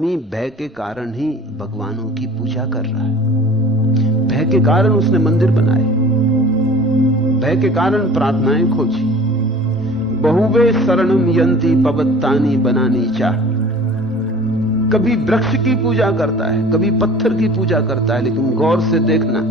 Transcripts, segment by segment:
आदमी भय के कारण ही भगवानों की पूजा कर रहा है। भय के कारण उसने मंदिर बनाए, भय के कारण प्रार्थनाएं खोजी। बहुवे शरणम यंती पवत्तानी बनानी चाह। कभी वृक्ष की पूजा करता है, कभी पत्थर की पूजा करता है, लेकिन गौर से देखना,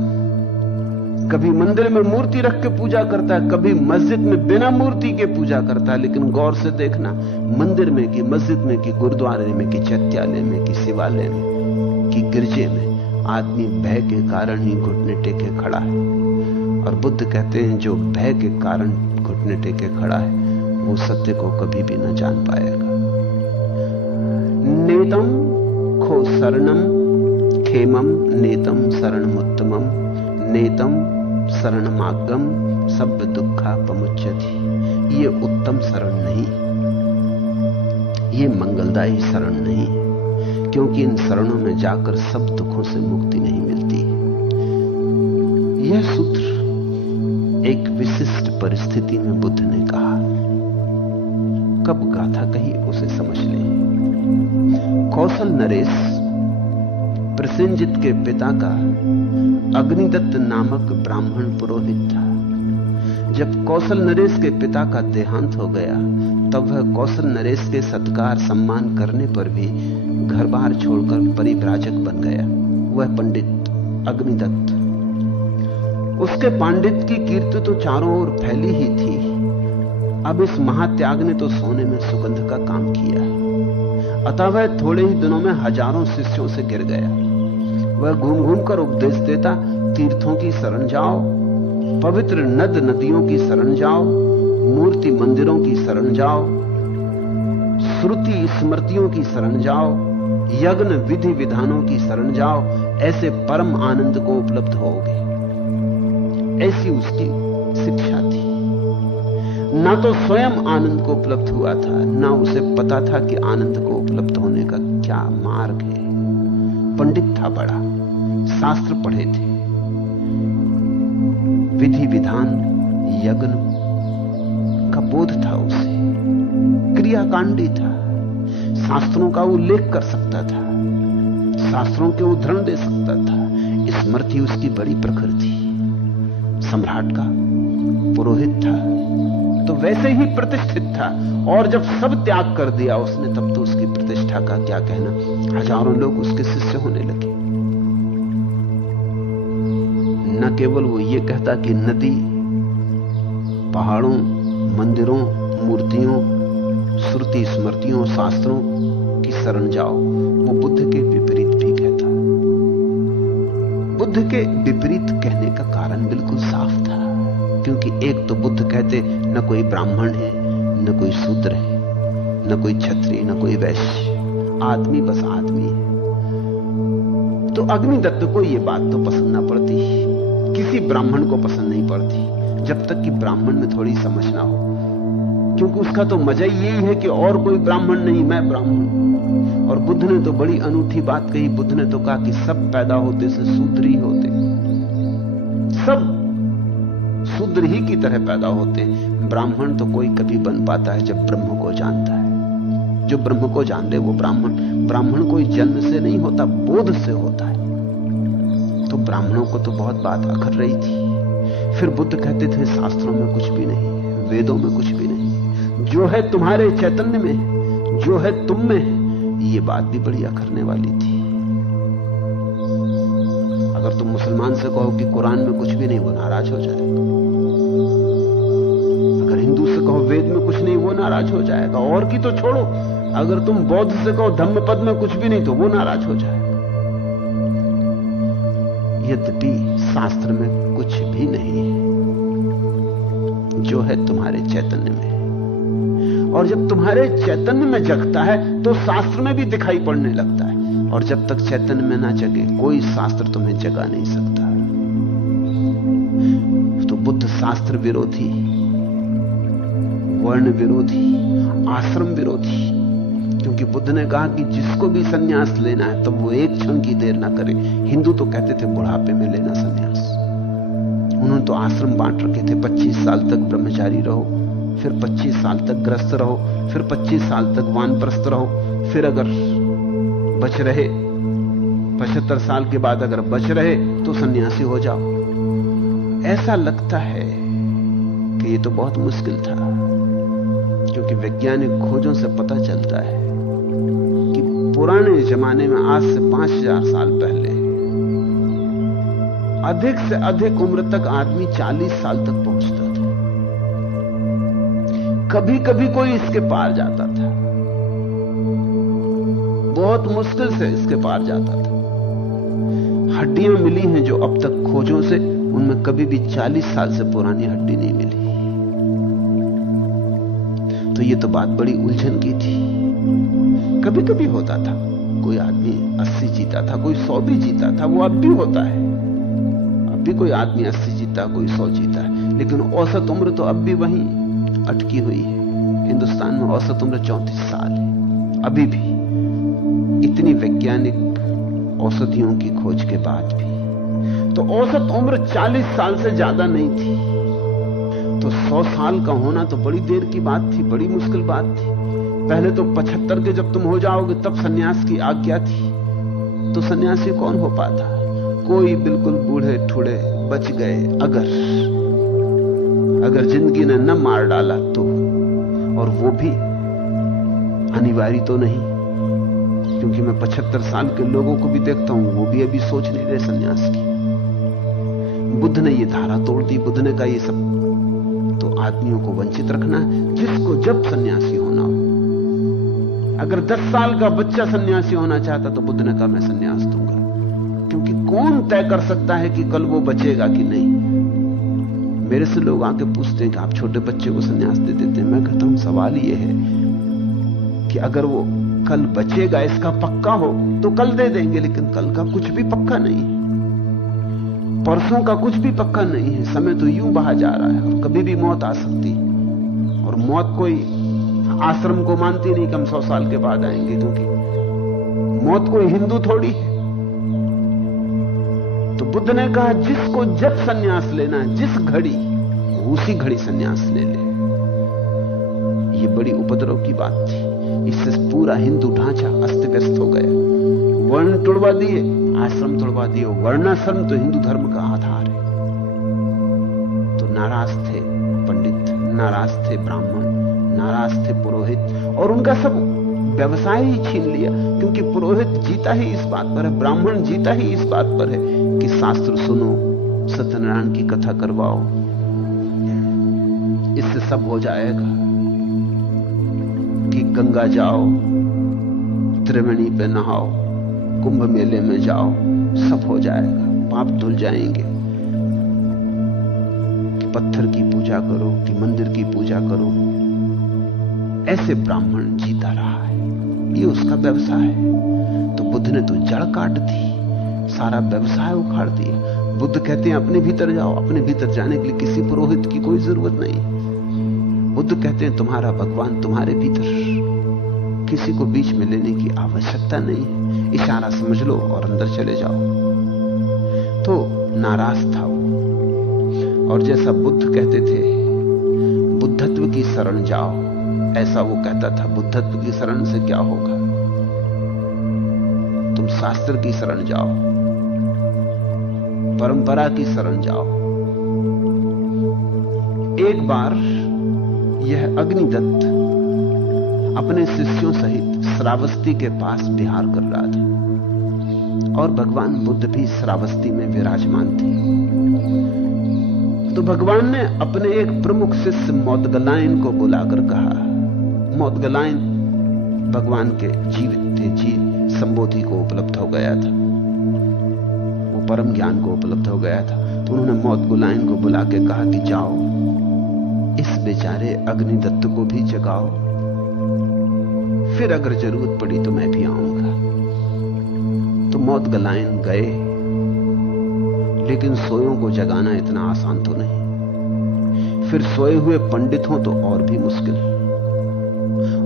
कभी मंदिर में मूर्ति रख के पूजा करता है, कभी मस्जिद में बिना मूर्ति के पूजा करता है, लेकिन गौर से देखना, मंदिर में कि मस्जिद में कि गुरुद्वारे में कि चैत्यालय में कि शिवालय में कि गिरजे में आदमी भय के कारण ही घुटने टेके खड़ा है। और बुद्ध कहते हैं जो भय के कारण घुटने टेके खड़ा है वो सत्य को कभी भी न जान पाएगा। नेतम खो शरणम खेमम नेतम शरणमुत्तमम नेतम शरणमागम सब दुखा पमुच्यति। ये उत्तम शरण नहीं, ये मंगलदायी शरण नहीं, क्योंकि इन शरणों में जाकर सब दुखों से मुक्ति नहीं मिलती। यह सूत्र एक विशिष्ट परिस्थिति में बुद्ध ने कहा। कब गाथा कही उसे समझ लें। कौशल नरेश प्रसेनजित के पिता का अग्निदत्त नामक ब्राह्मण पुरोहित था। जब कौशल नरेश के पिता का देहांत हो गया तब वह कौशल नरेश के सत्कार सम्मान करने पर भी घर बार छोड़कर परिव्राजक बन गया। वह पंडित अग्निदत्त, उसके पांडित की कीर्ति तो चारों ओर फैली ही थी। अब इस महात्याग ने तो सोने में सुगंध का काम किया। अतः वह थोड़े ही दिनों में हजारों शिष्यों से गिर गया। वह घूम घूम कर उपदेश देता, तीर्थों की शरण जाओ, पवित्र नद नदियों की शरण जाओ, मूर्ति मंदिरों की शरण जाओ, श्रुति स्मृतियों की शरण जाओ, यज्ञ विधि विधानों की शरण जाओ, ऐसे परम आनंद को उपलब्ध होगे। ऐसी उसकी शिक्षा थी। ना तो स्वयं आनंद को उपलब्ध हुआ था, ना उसे पता था कि आनंद को उपलब्ध होने का क्या मार्ग है। पंडित था बड़ा, शास्त्र पढ़े थे, विधि विधान यज्ञ का बोध था उसे, क्रियाकांडी था, शास्त्रों का उल्लेख कर सकता था, शास्त्रों के उदाहरण दे सकता था। स्मृति उसकी बड़ी प्रखर थी। सम्राट का पुरोहित था तो वैसे ही प्रतिष्ठित था, और जब सब त्याग कर दिया उसने तब तो उसकी प्रतिष्ठा का क्या कहना। हजारों लोग उसके शिष्य होने लगे। न केवल वो ये कहता कि नदी, पहाड़ों, मंदिरों, मूर्तियों, श्रुति स्मृतियों, शास्त्रों की शरण जाओ, वो बुद्ध के विपरीत भी कहता। बुद्ध के विपरीत कहने का कारण बिल्कुल साफ था, क्योंकि एक तो बुद्ध कहते न कोई ब्राह्मण है, न कोई शूद्र है, न कोई क्षत्रिय, न कोई वैश्य, आदमी बस आदमी है। तो अग्निदत्त को यह बात तो पसंद ना पड़ती, किसी ब्राह्मण को पसंद नहीं पड़ती, जब तक कि ब्राह्मण में थोड़ी समझ ना हो, क्योंकि उसका तो मजा ही यही है कि और कोई ब्राह्मण नहीं, मैं ब्राह्मण। और बुद्ध ने तो बड़ी अनूठी बात कही। बुद्ध ने तो कहा कि सब पैदा होते से शूद्र ही होते, सब शूद्र ही की तरह पैदा होते। ब्राह्मण तो कोई कभी बन पाता है जब ब्रह्म को जानता है। जो ब्रह्म को जान ले वो ब्राह्मण। ब्राह्मण कोई जन्म से नहीं होता, बोध से होता है। तो ब्राह्मणों को तो बहुत बात अखर रही थी। फिर बुद्ध कहते थे शास्त्रों में कुछ भी नहीं, वेदों में कुछ भी नहीं, जो है तुम्हारे चैतन्य में, जो है तुम में। ये बात भी बड़ी अखरने वाली थी। अगर तुम मुसलमान से कहो कि कुरान में कुछ भी नहीं, वो नाराज हो जाएगा। अगर हिंदू से कहो वेद में कुछ नहीं, वो नाराज हो जाएगा। और की तो छोड़ो, अगर तुम बौद्ध से कहो धम्मपद में कुछ भी नहीं, तो वो नाराज हो जाएगा। यद्यपि शास्त्र में कुछ भी नहीं है, जो है तुम्हारे चैतन्य में। और जब तुम्हारे चैतन्य में जगता है तो शास्त्र में भी दिखाई पड़ने लगता है। और जब तक चैतन्य में ना जगे कोई शास्त्र तुम्हें जगा नहीं सकता। तो बुद्ध शास्त्र विरोधी, वर्ण विरोधी, आश्रम विरोधी, क्योंकि बुद्ध ने कहा कि जिसको भी सन्यास लेना है तब वो एक क्षण की देर ना करे। हिंदू तो कहते थे बुढ़ापे में लेना सन्यास। उन्होंने तो आश्रम बांट रखे थे, 25 साल तक ब्रह्मचारी रहो, फिर 25 साल तक ग्रस्त रहो, फिर 25 साल तक वानप्रस्थ रहो, फिर अगर बच रहे, 75 साल के बाद अगर बच रहे तो सन्यासी हो जाओ। ऐसा लगता है कि ये तो बहुत मुश्किल था, क्योंकि वैज्ञानिक खोजों से पता चलता है कि पुराने जमाने में, आज से 5000 साल पहले, अधिक से अधिक उम्र तक आदमी 40 साल तक पहुंचता था। कभी कभी कोई इसके पार जाता था, बहुत मुश्किल से इसके पार जाता था। हड्डियां मिली हैं जो अब तक खोजों से, उनमें कभी भी 40 साल से पुरानी हड्डी नहीं मिली। तो ये तो बात बड़ी उलझन की थी। कभी कभी होता था, कोई आदमी 80 जीता था, कोई 100 भी जीता था, वो अब भी होता है। अब भी कोई आदमी 80 जीता, कोई 100 जीता है, लेकिन औसत उम्र तो अब भी वहीं अटकी हुई है। हिंदुस्तान में औसत उम्र 34 साल है अभी भी, इतनी वैज्ञानिक औषधियों की खोज के बाद भी। तो औसत उम्र 40 साल से ज्यादा नहीं थी। तो 100 साल का होना तो बड़ी देर की बात थी, बड़ी मुश्किल बात थी। पहले तो 75 के जब तुम हो जाओगे तब सन्यास की आज्ञा थी। तो सन्यासी कौन हो पाता? कोई बिल्कुल बूढ़े ठूढ़े बच गए, अगर जिंदगी ने न मार डाला तो, और वो भी अनिवार्य तो नहीं, क्योंकि मैं 75 साल के लोगों को भी देखता हूं, वो भी अभी सोच नहीं रहे सन्यास की। बुद्ध ने ये धारा तोड़ दी। बुद्ध ने कहा ये सब तो आदमियों को वंचित रखना है, जिसको जब सन्यासी होना हो। अगर 10 साल का बच्चा सन्यासी होना चाहता तो बुद्ध ने कहा मैं सन्यास दूंगा, क्योंकि कौन तय कर सकता है कि कल वो बचेगा कि नहीं। मेरे से लोग आके पूछते हैं कि आप छोटे बच्चे को सन्यास दे देते हैं। मैं कहता हूं सवाल ये है कि अगर वो कल बचेगा, इसका पक्का हो तो कल दे देंगे, लेकिन कल का कुछ भी पक्का नहीं, परसों का कुछ भी पक्का नहीं है। समय तो यूं बहा जा रहा है और कभी भी मौत आ सकती। और मौत कोई आश्रम को मानती नहीं कि हम 100 साल के बाद आएंगे, क्योंकि मौत कोई हिंदू थोड़ी है। तो बुद्ध ने कहा जिसको जब सन्यास लेना है, जिस घड़ी, उसी घड़ी सन्यास ले ले। ये बड़ी उपद्रव की बात थी। इससे पूरा हिंदू ढांचा अस्त व्यस्त हो गया। वर्ण तोड़वा दिए, आश्रम तोड़वा दिए। वर्णाश्रम तो हिंदू धर्म का आधार है। तो नाराज थे पंडित, नाराज थे ब्राह्मण, नाराज थे पुरोहित, और उनका सब व्यवसाय ही छीन लिया। क्योंकि पुरोहित जीता ही इस बात पर है, ब्राह्मण जीता ही इस बात पर है कि शास्त्र सुनो, सत्यनारायण की कथा करवाओ, इससे सब हो जाएगा। कि गंगा जाओ, त्रिवेणी पे नहाओ, कुंभ मेले में जाओ, सब हो जाएगा, पाप धुल जाएंगे। कि पत्थर की पूजा करो, कि मंदिर की पूजा करो। ऐसे ब्राह्मण जीता रहा है, ये उसका व्यवसाय है। तो बुद्ध ने तो जड़ काट दी, सारा व्यवसाय उखाड़ दिया। बुद्ध कहते हैं अपने भीतर जाओ। अपने भीतर जाने के लिए किसी पुरोहित की कोई जरूरत नहीं। बुद्ध कहते हैं तुम्हारा भगवान तुम्हारे भीतर, किसी को बीच में लेने की आवश्यकता नहीं है। इशारा समझ लो और अंदर चले जाओ। तो नाराज था वो। और जैसा बुद्ध कहते थे बुद्धत्व की शरण जाओ, ऐसा वो कहता था बुद्धत्व की शरण से क्या होगा। तुम शास्त्र की शरण जाओ, परंपरा की शरण जाओ। एक बार यह अग्निदत्त अपने शिष्यों सहित श्रावस्ती के पास विहार कर रहा था और भगवान बुद्ध भी श्रावस्ती में विराजमान थे। तो भगवान ने अपने एक प्रमुख शिष्य मोदगलायन को बुलाकर कहा। मोदगलायन भगवान के जीवित थे, संबोधि को उपलब्ध हो गया था, वो परम ज्ञान को उपलब्ध हो गया था। तो उन्होंने मोदगलायन को बुला के कहा कि जाओ इस बेचारे अग्निदत्त को भी जगाओ, फिर अगर जरूरत पड़ी तो मैं भी आऊंगा। तो मोदगलायन गए, लेकिन सोयों को जगाना इतना आसान तो नहीं। फिर सोए हुए पंडित हो तो और भी मुश्किल,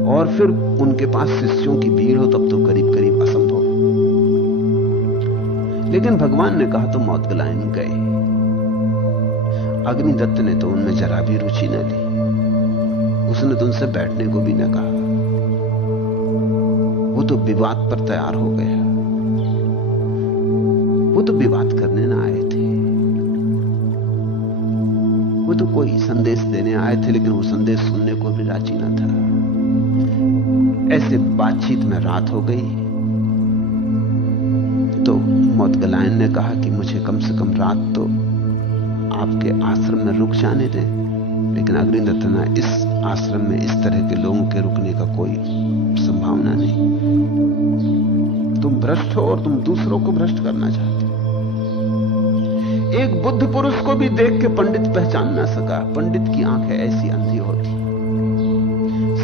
और फिर उनके पास शिष्यों की भीड़ हो तब तो करीब करीब असंभव। लेकिन भगवान ने कहा तो मोदगलायन गए। अग्निदत्त ने तो उनमें जरा भी रुचि न ली, उसने तो उनसे बैठने को भी न कहा। वो तो विवाद पर तैयार हो गया। वो तो विवाद करने ना आए थे, वो तो कोई संदेश देने आए थे, लेकिन वो संदेश सुनने को भी राजी ना था। ऐसे बातचीत में रात हो गई तो मोदगलायन ने कहा कि मुझे कम से कम रात तो आपके आश्रम में रुक जाने दें। लेकिन अग्निदत्त ने इस आश्रम में इस तरह के लोगों के रुकने का कोई संभावना नहीं। तुम भ्रष्ट हो और तुम दूसरों को भ्रष्ट करना चाहते हो। एक बुद्ध पुरुष को भी देख के पंडित पहचान ना सका। पंडित की आंखें ऐसी अंधी होती,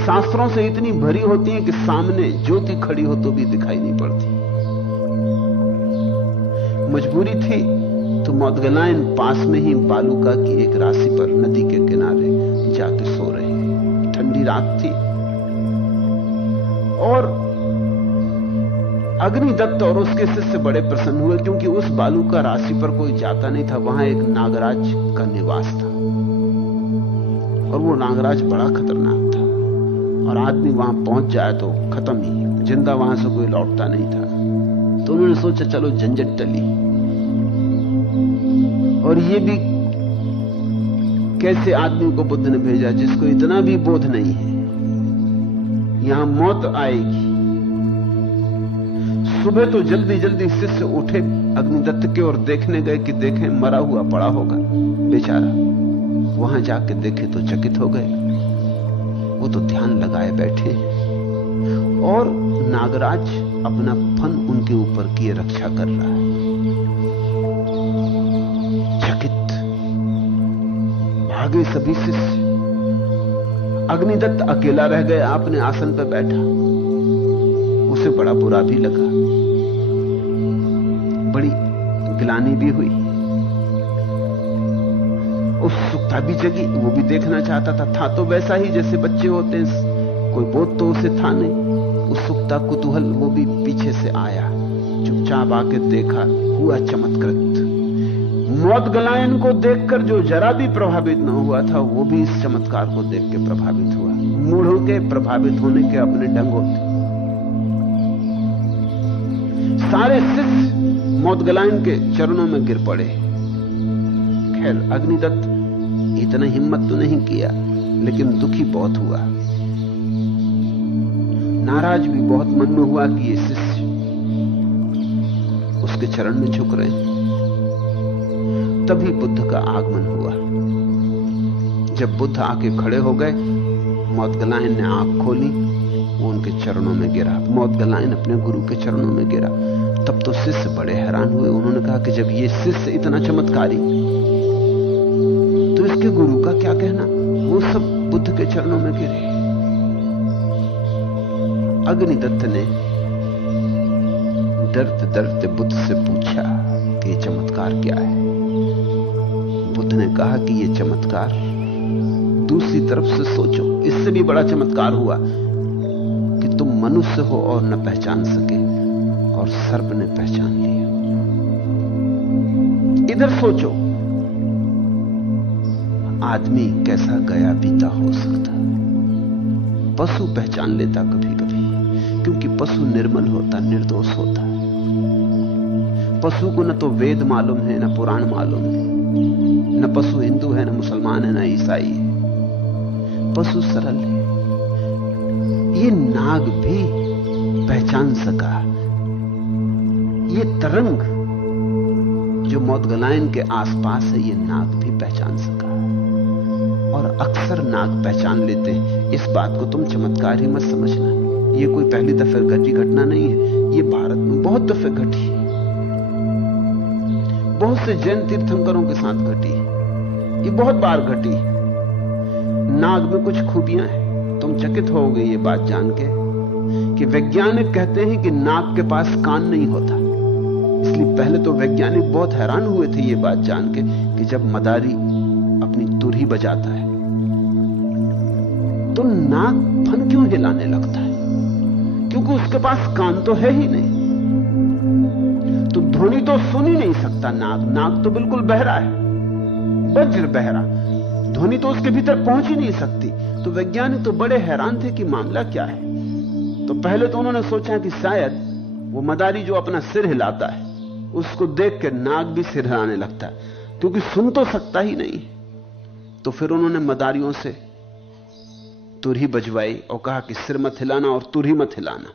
शास्त्रों से इतनी भरी होती हैं कि सामने ज्योति खड़ी हो तो भी दिखाई नहीं पड़ती। मजबूरी थी तो मोदगलायन पास में ही बालूका की एक राशि पर नदी के किनारे जाके सो रहे। ठंडी रात थी और अग्निदत्त और उसके शिष्य बड़े प्रसन्न हुए, क्योंकि उस बालूका राशि पर कोई जाता नहीं था। वहां एक नागराज का निवास था और वो नागराज बड़ा खतरनाक था और आदमी वहां पहुंच जाए तो खत्म ही, जिंदा वहां से कोई लौटता नहीं था। तो उन्होंने सोचा चलो झंझट टली। और ये भी कैसे आदमी को बुद्ध ने भेजा जिसको इतना भी बोध नहीं है, यहां मौत आएगी। सुबह तो जल्दी जल्दी शिष्य उठे अग्निदत्त के और देखने गए कि देखें मरा हुआ पड़ा होगा बेचारा। वहां जाके देखे तो चकित हो गए। वो तो ध्यान लगाए बैठे और नागराज अपना फन उनके ऊपर किए रक्षा कर रहा है। चकित भागे सभी शिष्य। अग्निदत्त अकेला रह गया, अपने आसन पर बैठा। उसे बड़ा बुरा भी लगा, बड़ी गिलानी भी हुई, उत्सुकता भी जगी। वो भी देखना चाहता था तो वैसा ही जैसे बच्चे होते हैं, कोई बोध तो उसे था नहीं। उत्सुकता कुतूहल वो भी पीछे से आया, चुपचाप आके देखा। हुआ चमत्कृत। मोदगलायन को देखकर जो जरा भी प्रभावित न हुआ था, वो भी इस चमत्कार को देख के प्रभावित हुआ। मूढ़ों के प्रभावित होने के अपने ढंग होते। सारे शिष्य मोदगलायन के चरणों में गिर पड़े। खैर अग्निदत्त इतना हिम्मत तो नहीं किया, लेकिन दुखी बहुत हुआ, नाराज भी बहुत मन में हुआ कि ये शिष्य उसके चरण में झुक रहे। तभी बुद्ध का आगमन हुआ। जब बुद्ध आके खड़े हो गए, मोदगलायन ने आंख खोली, वो उनके चरणों में गिरा। मोदगलायन अपने गुरु के चरणों में गिरा। तब तो शिष्य बड़े हैरान हुए। उन्होंने कहा कि जब ये शिष्य इतना चमत्कारी, तो इसके गुरु का क्या कहना। वो सब बुद्ध के चरणों में गिरे। अग्निदत्त ने डरते डरते बुद्ध से पूछा कि ये चमत्कार क्या है। बुद्ध ने कहा कि ये चमत्कार, दूसरी तरफ से सोचो, इससे भी बड़ा चमत्कार हुआ कि तुम मनुष्य हो और न पहचान सके, और सर्प ने पहचान लिया। इधर सोचो, आदमी कैसा गया बीता हो सकता। पशु पहचान लेता कभी कभी, क्योंकि पशु निर्मल होता, निर्दोष होता। पशु को न तो वेद मालूम है, न पुराण मालूम है, न पशु हिंदू है, न मुसलमान है, न ईसाई है। पशु सरल है। ये नाग भी पहचान सका। ये तरंग जो मोदगलायन के आसपास है, ये नाग भी पहचान सका। और अक्सर नाग पहचान लेते हैं। इस बात को तुम चमत्कार ही मत समझना। ये कोई पहली दफे घटी घटना नहीं है। ये भारत में बहुत दफे घटी है। बहुत से जैन तीर्थंकरों के साथ घटी है। ये बहुत बार घटी है। नाग में कुछ खूबियां हैं। तुम चकित होगे ये बात जान के कि वैज्ञानिक कहते हैं कि नाग के पास कान नहीं होता। इसलिए पहले तो वैज्ञानिक बहुत हैरान हुए थे ये बात जान के कि जब मदारी अपनी तुरही बजाता है तो नाग फन क्यों हिलाने लगता है, क्योंकि उसके पास कान तो है ही नहीं। तो ध्वनि तो सुन ही नहीं सकता नाग तो बिल्कुल बहरा है, वज्र बहरा। ध्वनि तो उसके भीतर पहुंच ही नहीं सकती। तो वैज्ञानिक तो बड़े हैरान थे कि मामला क्या है। तो पहले तो उन्होंने सोचा कि शायद वो मदारी जो अपना सिर हिलाता है उसको देख के नाग भी सिर हिलाने लगता है, क्योंकि सुन तो सकता ही नहीं। तो फिर उन्होंने मदारियों से तुरही बजवाई और कहा कि सिर मत हिलाना और तुरही मत हिलाना।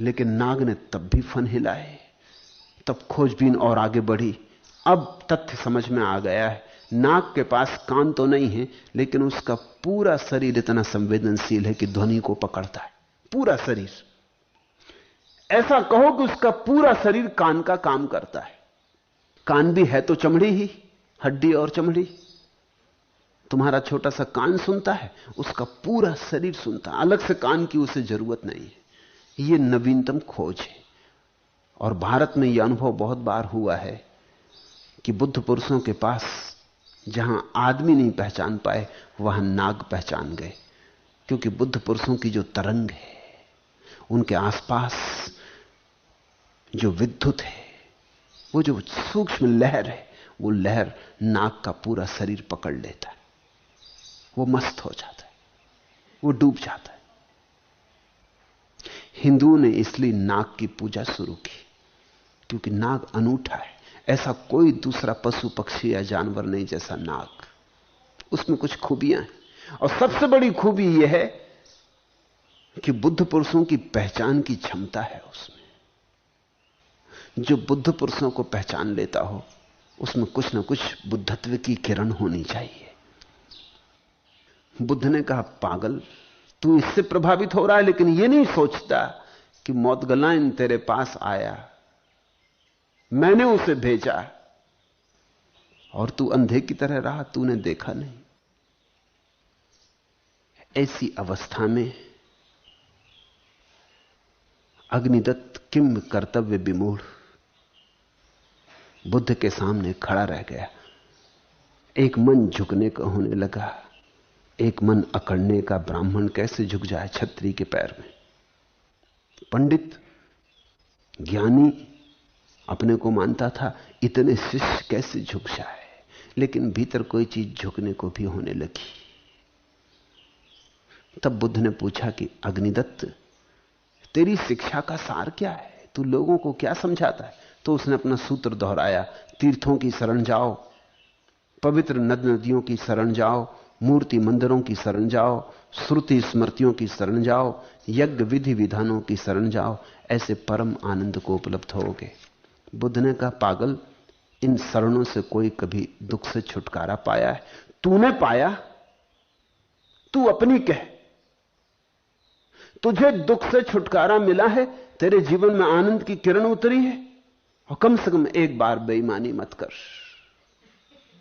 लेकिन नाग ने तब भी फन हिलाए। तब खोजबीन और आगे बढ़ी। अब तथ्य समझ में आ गया है, नाग के पास कान तो नहीं है, लेकिन उसका पूरा शरीर इतना संवेदनशील है कि ध्वनि को पकड़ता है। पूरा शरीर, ऐसा कहो कि उसका पूरा शरीर कान का काम करता है। कान भी है तो चमड़ी ही, हड्डी और चमड़ी। तुम्हारा छोटा सा कान सुनता है, उसका पूरा शरीर सुनता है। अलग से कान की उसे जरूरत नहीं है। यह नवीनतम खोज है। और भारत में यह अनुभव बहुत बार हुआ है कि बुद्ध पुरुषों के पास जहां आदमी नहीं पहचान पाए, वहां नाग पहचान गए। क्योंकि बुद्ध पुरुषों की जो तरंग है, उनके आसपास जो विद्युत है, वो जो सूक्ष्म लहर है, वो लहर नाग का पूरा शरीर पकड़ लेता है। वो मस्त हो जाता है, वो डूब जाता है। हिंदुओं ने इसलिए नाग की पूजा शुरू की, क्योंकि नाग अनूठा है। ऐसा कोई दूसरा पशु पक्षी या जानवर नहीं जैसा नाग। उसमें कुछ खूबियां हैं, और सबसे बड़ी खूबी यह है कि बुद्ध पुरुषों की पहचान की क्षमता है उसमें। जो बुद्ध पुरुषों को पहचान लेता हो, उसमें कुछ ना कुछ बुद्धत्व की किरण होनी चाहिए। बुद्ध ने कहा, पागल, तू इससे प्रभावित हो रहा है, लेकिन यह नहीं सोचता कि मौदगलायन तेरे पास आया, मैंने उसे भेजा, और तू अंधे की तरह रहा, तूने देखा नहीं। ऐसी अवस्था में अग्निदत्त किम कर्तव्य विमूढ़ बुद्ध के सामने खड़ा रह गया। एक मन झुकने का होने लगा, एक मन अकड़ने का। ब्राह्मण कैसे झुक जाए छत्री के पैर में? पंडित ज्ञानी अपने को मानता था, इतने शिष्य कैसे झुक जाए? लेकिन भीतर कोई चीज झुकने को भी होने लगी। तब बुद्ध ने पूछा कि अग्निदत्त, तेरी शिक्षा का सार क्या है? तू लोगों को क्या समझाता है? तो उसने अपना सूत्र दोहराया, तीर्थों की शरण जाओ, पवित्र नद नदियों की शरण जाओ, मूर्ति मंदिरों की शरण जाओ, श्रुति स्मृतियों की शरण जाओ, यज्ञ विधि विधानों की शरण जाओ, ऐसे परम आनंद को उपलब्ध होगे। बुद्ध ने कहा, पागल, इन शरणों से कोई कभी दुख से छुटकारा पाया है? तूने पाया? तू अपनी कह। तुझे दुख से छुटकारा मिला है? तेरे जीवन में आनंद की किरण उतरी है? और कम से कम एक बार बेईमानी मत कर।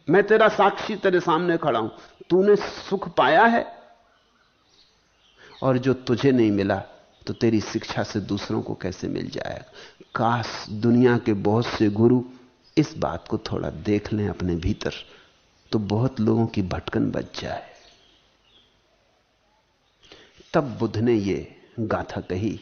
मैं तेरा साक्षी तेरे सामने खड़ा हूं। तूने सुख पाया है? और जो तुझे नहीं मिला, तो तेरी शिक्षा से दूसरों को कैसे मिल जाएगा? काश दुनिया के बहुत से गुरु इस बात को थोड़ा देख लें अपने भीतर, तो बहुत लोगों की भटकन बच जाए। तब बुद्ध ने ये गाथा कही